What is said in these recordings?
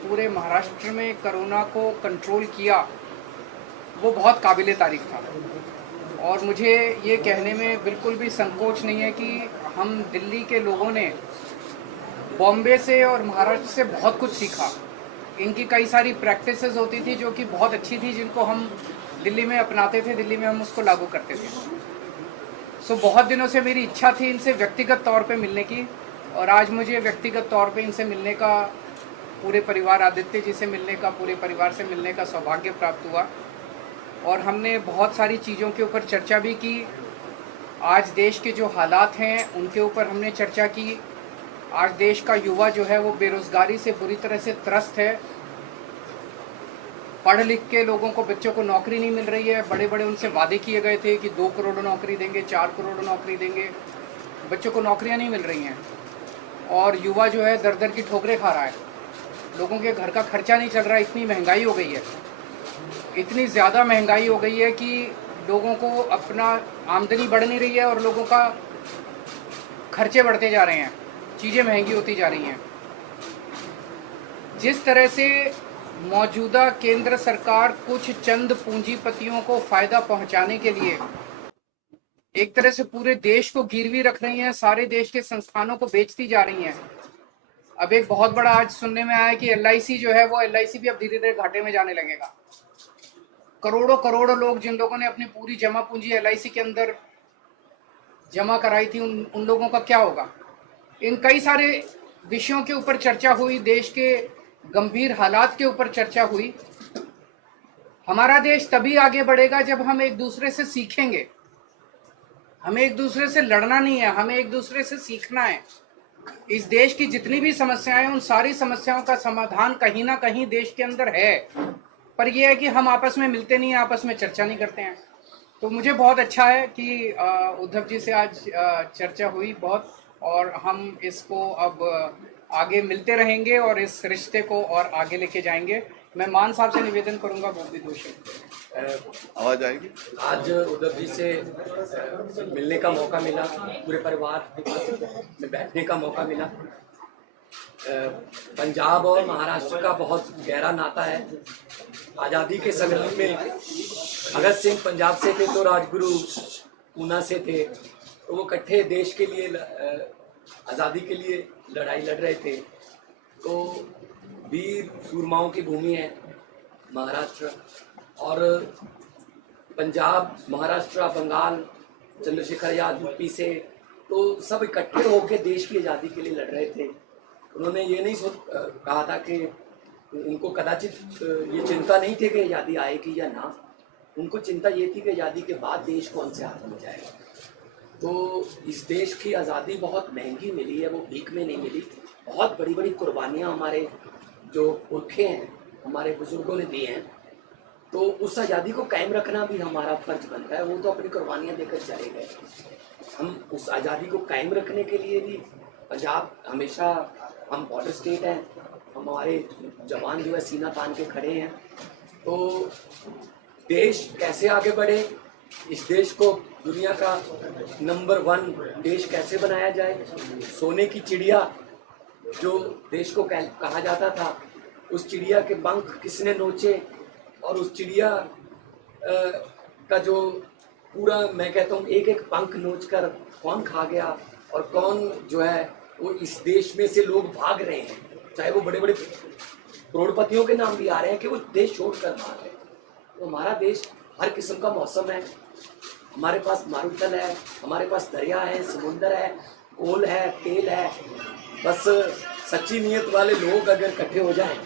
पूरे महाराष्ट्र में कोरोना को कंट्रोल किया वो बहुत काबिले तारीफ था। और मुझे ये कहने में बिल्कुल भी संकोच नहीं है कि हम दिल्ली के लोगों ने बॉम्बे से और महाराष्ट्र से बहुत कुछ सीखा। इनकी कई सारी प्रैक्टिसेस होती थी जो कि बहुत अच्छी थी, जिनको हम दिल्ली में अपनाते थे, दिल्ली में हम उसको लागू करते थे। सो बहुत दिनों से मेरी इच्छा थी इनसे व्यक्तिगत तौर पे मिलने की, और आज मुझे व्यक्तिगत तौर पे इनसे मिलने का, पूरे परिवार आदित्य जी से मिलने का, पूरे परिवार से मिलने का सौभाग्य प्राप्त हुआ। और हमने बहुत सारी चीज़ों के ऊपर चर्चा भी की। आज देश के जो हालात हैं उनके ऊपर हमने चर्चा की। आज देश का युवा जो है वो बेरोज़गारी से बुरी तरह से त्रस्त है। पढ़ लिख के लोगों को, बच्चों को नौकरी नहीं मिल रही है। बड़े बड़े उनसे वादे किए गए थे कि 2 करोड़ नौकरी देंगे, 4 करोड़ नौकरी देंगे, बच्चों को नौकरियां नहीं मिल रही हैं। और युवा जो है दर दर की ठोकरें खा रहा है। लोगों के घर का खर्चा नहीं चल रहा, इतनी महंगाई हो गई है, इतनी ज़्यादा महंगाई हो गई है कि लोगों को अपना आमदनी बढ़ नहीं रही है और लोगों का खर्चे बढ़ते जा रहे हैं, चीज़ें महंगी होती जा रही हैं। जिस तरह से मौजूदा केंद्र सरकार कुछ चंद पूंजीपतियों को फायदा पहुंचाने के लिए एक तरह से पूरे देश को गिरवी रख रही हैं, सारे देश के संस्थानों को बेचती जा रही हैं। अब एक बहुत बड़ा आज सुनने में आया कि LIC जो है वो LIC भी अब धीरे धीरे घाटे में जाने लगेगा। करोड़ों करोड़ों लोग, जिन लोगों ने अपनी पूरी जमा पूंजी LIC के अंदर जमा कराई थी, उन लोगों का क्या होगा। इन कई सारे विषयों के ऊपर चर्चा हुई, देश के गंभीर हालात के ऊपर चर्चा हुई। हमारा देश तभी आगे बढ़ेगा जब हम एक दूसरे से सीखेंगे। हमें एक दूसरे से लड़ना नहीं है, हमें एक दूसरे से सीखना है। इस देश की जितनी भी समस्याएं हैं, उन सारी समस्याओं का समाधान कहीं ना कहीं देश के अंदर है, पर यह है कि हम आपस में मिलते नहीं हैं, आपस में चर्चा नहीं करते हैं। तो मुझे बहुत अच्छा है कि उद्धव जी से आज चर्चा हुई बहुत, और हम इसको अब आगे मिलते रहेंगे और इस रिश्ते को और आगे लेके जाएंगे। मैं मान साहब से निवेदन करूंगा, वो भी दोषी आवाज आएगी। आज उद्धव जी से मिलने का मौका मिला, पूरे परिवार में बैठने का मौका मिला। पंजाब और महाराष्ट्र का बहुत गहरा नाता है। आज़ादी के संग्राम में भगत सिंह पंजाब से थे तो राजगुरु ऊना से थे, तो वो इकट्ठे देश के लिए, आज़ादी के लिए लड़ाई लड़ रहे थे। तो वीर सूरमाओं की भूमि है महाराष्ट्र, और पंजाब, महाराष्ट्र, बंगाल, चंद्रशेखर आजाद यूपी से, तो सब इकट्ठे होकर देश की आज़ादी के लिए लड़ रहे थे। उन्होंने ये नहीं कहा था कि उनको कदाचित ये चिंता नहीं थी कि आज़ादी आएगी या ना, उनको चिंता ये थी कि आज़ादी के बाद देश कौन से हाथ में जाएगा। तो इस देश की आज़ादी बहुत महंगी मिली है, वो भीख में नहीं मिली। बहुत बड़ी बड़ी कुर्बानियाँ हमारे जो पुरखे हैं, हमारे बुजुर्गों ने दी हैं। तो उस आज़ादी को कायम रखना भी हमारा फर्ज बनता है। वो तो अपनी कुर्बानियाँ देकर चले गए, हम उस आज़ादी को कायम रखने के लिए भी पंजाब हमेशा, हम बॉर्डर स्टेट हैं, हमारे जवान जो है सीना तान के खड़े हैं। तो देश कैसे आगे बढ़े, इस देश को दुनिया का नंबर 1 देश कैसे बनाया जाए, सोने की चिड़िया जो देश को कहा जाता था, उस चिड़िया के पंख किसने नोचे, और उस चिड़िया का जो पूरा, मैं कहता हूँ, एक एक पंख नोच कर कौन खा गया, और कौन जो है वो इस देश में से लोग भाग रहे हैं, चाहे वो बड़े बड़े करोड़पतियों के नाम भी आ रहे हैं कि वो देश छोड़कर भाग रहे हैं। तो हमारा देश हर किस्म का मौसम है, हमारे पास मारुतल है, हमारे पास दरिया है, समुंदर है, कोल है, तेल है। बस सच्ची नीयत वाले लोग अगर इकट्ठे हो जाएं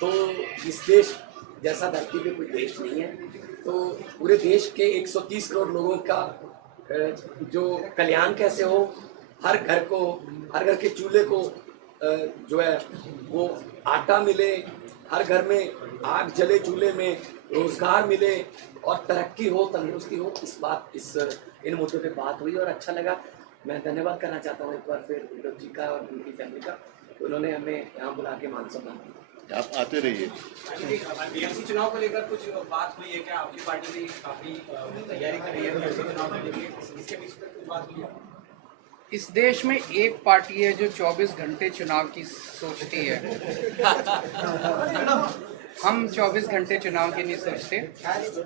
तो इस देश जैसा धरती पे कोई देश नहीं है। तो पूरे देश के 130 करोड़ लोगों का जो कल्याण कैसे हो, हर घर के चूल्हे को जो है वो आटा मिले, हर घर में आग जले चूल्हे में, रोजगार मिले और तरक्की हो, तंदुरुस्ती हो, इन मुद्दों पे बात हुई और अच्छा लगा। मैं धन्यवाद करना चाहता हूँ एक बार फिर उद्धव जी का और उनकी फैमिली का, उन्होंने हमें यहाँ बुला के मान सम्मान दिया। आप आते रहिए। बीएमसी चुनाव को लेकर कुछ बात हुई है क्या? आपकी पार्टी भी काफी तैयारी कर रही है बीएमसी चुनाव के लिए, इसके बीच में कुछ बात हुई है? इस देश में एक पार्टी है जो 24 घंटे चुनाव की सोचती है। हम 24 घंटे चुनाव की नहीं सोचते,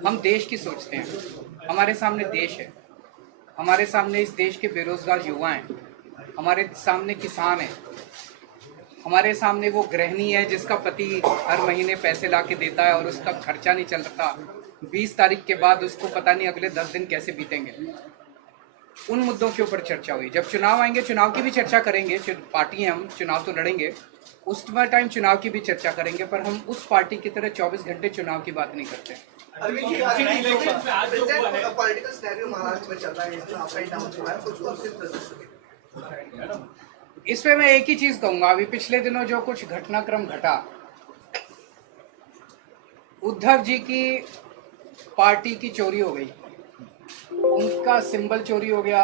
हम देश की सोचते हैं। हमारे सामने देश है, हमारे सामने इस देश के बेरोजगार युवा हैं, हमारे सामने किसान हैं, हमारे सामने वो गृहिणी है जिसका पति हर महीने पैसे ला के देता है और उसका खर्चा नहीं चलता। 20 तारीख के बाद उसको पता नहीं अगले 10 दिन कैसे बीतेंगे। उन मुद्दों के ऊपर चर्चा हुई। जब चुनाव आएंगे चुनाव की भी चर्चा करेंगे, पार्टी हैं हम, चुनाव तो लड़ेंगे, उस टाइम चुनाव की भी चर्चा करेंगे, पर हम उस पार्टी की तरह 24 घंटे चुनाव की बात नहीं करते। अरविंद जी, पॉलिटिकल सिनेरियो महाराष्ट्र में चल रहा है, इसमें अप एंड डाउन चल रहा है, कुछ और सिर्फ इसमें मैं एक ही चीज कहूंगा, अभी पिछले दिनों जो कुछ घटनाक्रम घटा, उद्धव जी की पार्टी की चोरी हो गई, उनका सिंबल चोरी हो गया,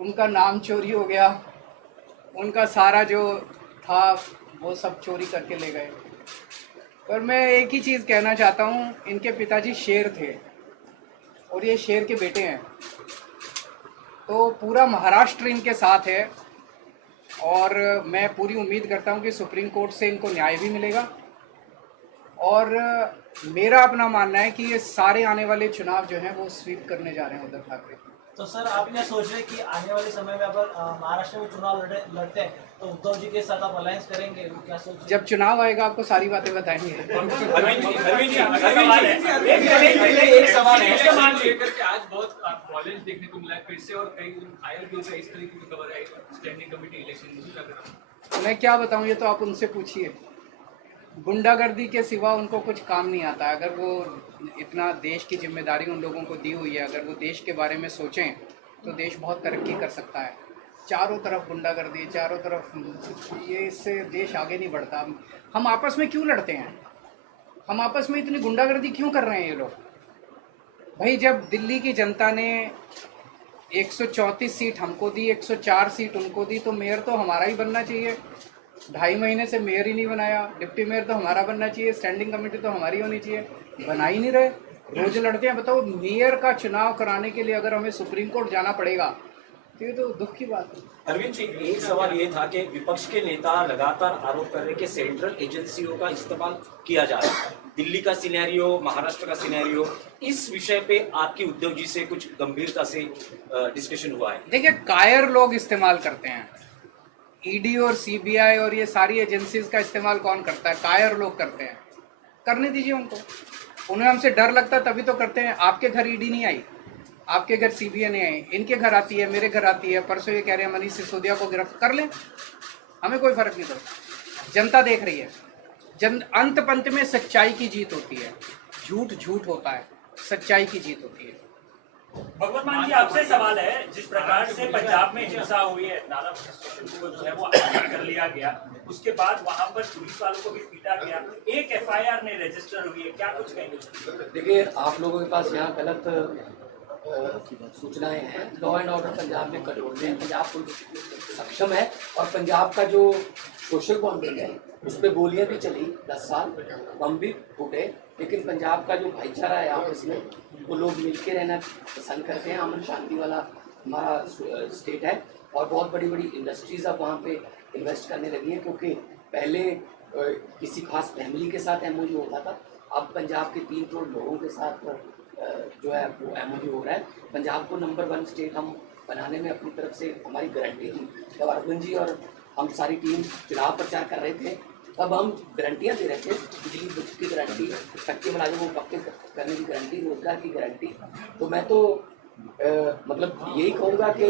उनका नाम चोरी हो गया, उनका सारा जो था वो सब चोरी करके ले गए। पर मैं एक ही चीज़ कहना चाहता हूँ, इनके पिताजी शेर थे और ये शेर के बेटे हैं, तो पूरा महाराष्ट्र इनके साथ है और मैं पूरी उम्मीद करता हूँ कि सुप्रीम कोर्ट से इनको न्याय भी मिलेगा। और मेरा अपना मानना है कि ये सारे आने वाले चुनाव जो हैं वो स्वीप करने जा रहे हैं उद्धव ठाकरे। तो सर, आप क्या सोच रहे हैं कि आने वाले समय में अगर महाराष्ट्र में चुनाव लड़ते हैं तो उद्धव जी के साथ आप अलायंस करेंगे, वो क्या सोच रहे हैं? जब चुनाव आएगा आपको सारी बातें बताएंगे। एक सवाल है। आज बहुत वॉयलेंस देखने को मिला है फिर से और कई घायल भी हो गए, इस तरीके की खबर है स्टैंडिंग कमेटी इलेक्शन। मैं क्या बताऊं, ये तो आप उनसे पूछिए। गुंडागर्दी के सिवा उनको कुछ काम नहीं आता। अगर वो इतना देश की जिम्मेदारी उन लोगों को दी हुई है, अगर वो देश के बारे में सोचें तो देश बहुत तरक्की कर सकता है। चारों तरफ गुंडागर्दी, चारों तरफ ये, इससे देश आगे नहीं बढ़ता। हम आपस में क्यों लड़ते हैं? हम आपस में इतनी गुंडागर्दी क्यों कर रहे हैं ये लोग? भाई, जब दिल्ली की जनता ने 134 सीट हमको दी, 104 सीट उनको दी, तो मेयर तो हमारा ही बनना चाहिए। 2.5 महीने से मेयर ही नहीं बनाया, डिप्टी मेयर तो हमारा बनना चाहिए, स्टैंडिंग कमेटी तो हमारी होनी चाहिए, बना ही नहीं रहे, रोज लड़ते हैं। बताओ, मेयर का चुनाव कराने के लिए अगर हमें सुप्रीम कोर्ट जाना पड़ेगा तो ये तो दुख की बात है। अरविंद जी, एक सवाल ये था कि विपक्ष के नेता लगातार आरोप कर रहे कि सेंट्रल एजेंसियों का इस्तेमाल किया जा रहा है। दिल्ली का सिनेरियो, महाराष्ट्र का सिनेरियो, इस विषय पे आपकी उद्धव जी से कुछ गंभीरता से डिस्कशन हुआ है? देखिए, कायर लोग इस्तेमाल करते हैं। ईडी और सीबीआई और ये सारी एजेंसीज का इस्तेमाल कौन करता है? कायर लोग करते हैं। करने दीजिए उनको, उन्हें हमसे डर लगता है तभी तो करते हैं। आपके घर ईडी नहीं आई, आपके घर सीबीआई नहीं आई, इनके घर आती है, मेरे घर आती है। परसों ये कह रहे हैं मनीष सिसोदिया को गिरफ्तार कर लें, हमें कोई फर्क नहीं पड़ता। जनता देख रही है। अंत पंत में सच्चाई की जीत होती है, झूठ झूठ होता है, सच्चाई की जीत होती है। भगवत मान जी, आपसे सवाल है, जिस प्रकार से पंजाब में हिंसा हुई है, नाला स्टेशन को जो है वो आजाद कर लिया गया, उसके बाद वहां पर पुलिस वालों को भी पीटा गया, एक एफआईआर ने रजिस्टर हुई है, क्या कुछ कहेंगे? देखिए, आप लोगों के पास यहाँ गलत सूचनाएं हैं। लॉ एंड ऑर्डर पंजाब में कठोर है, पंजाब पुलिस सक्षम है और पंजाब का जो सोशल बॉन्डिंग है उस पर गोलियां भी चली 10 साल, बम भी फूटे, लेकिन पंजाब का जो भाईचारा है आपस में, वो लोग मिलके रहना पसंद करते हैं। अमन शांति वाला हमारा स्टेट है और बहुत बड़ी बड़ी इंडस्ट्रीज अब वहाँ पे इन्वेस्ट करने लगी हैं, क्योंकि पहले किसी खास फैमिली के साथ एमओयू होता था, अब पंजाब के 3 करोड़ लोगों के साथ जो है वो एमओयू हो रहा है। पंजाब को नंबर 1 स्टेट हम बनाने में अपनी तरफ से हमारी गारंटी थी। जब अरविंद जी और हम सारी टीम चुनाव प्रचार कर रहे थे, तब हम गारंटियाँ दे रहे थे, बिजली बिल की गारंटी, कच्चे मुलाजिमों को पक्के करने की गारंटी, रोजगार की गारंटी। तो मैं तो मतलब यही कहूँगा कि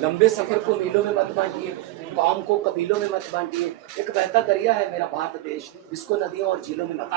लंबे सफर को मीलों में मत बांटिए, कौम को कबीलों में मत बांटिए। एक बहता दरिया है मेरा भारत देश, इसको नदियों और झीलों में मत।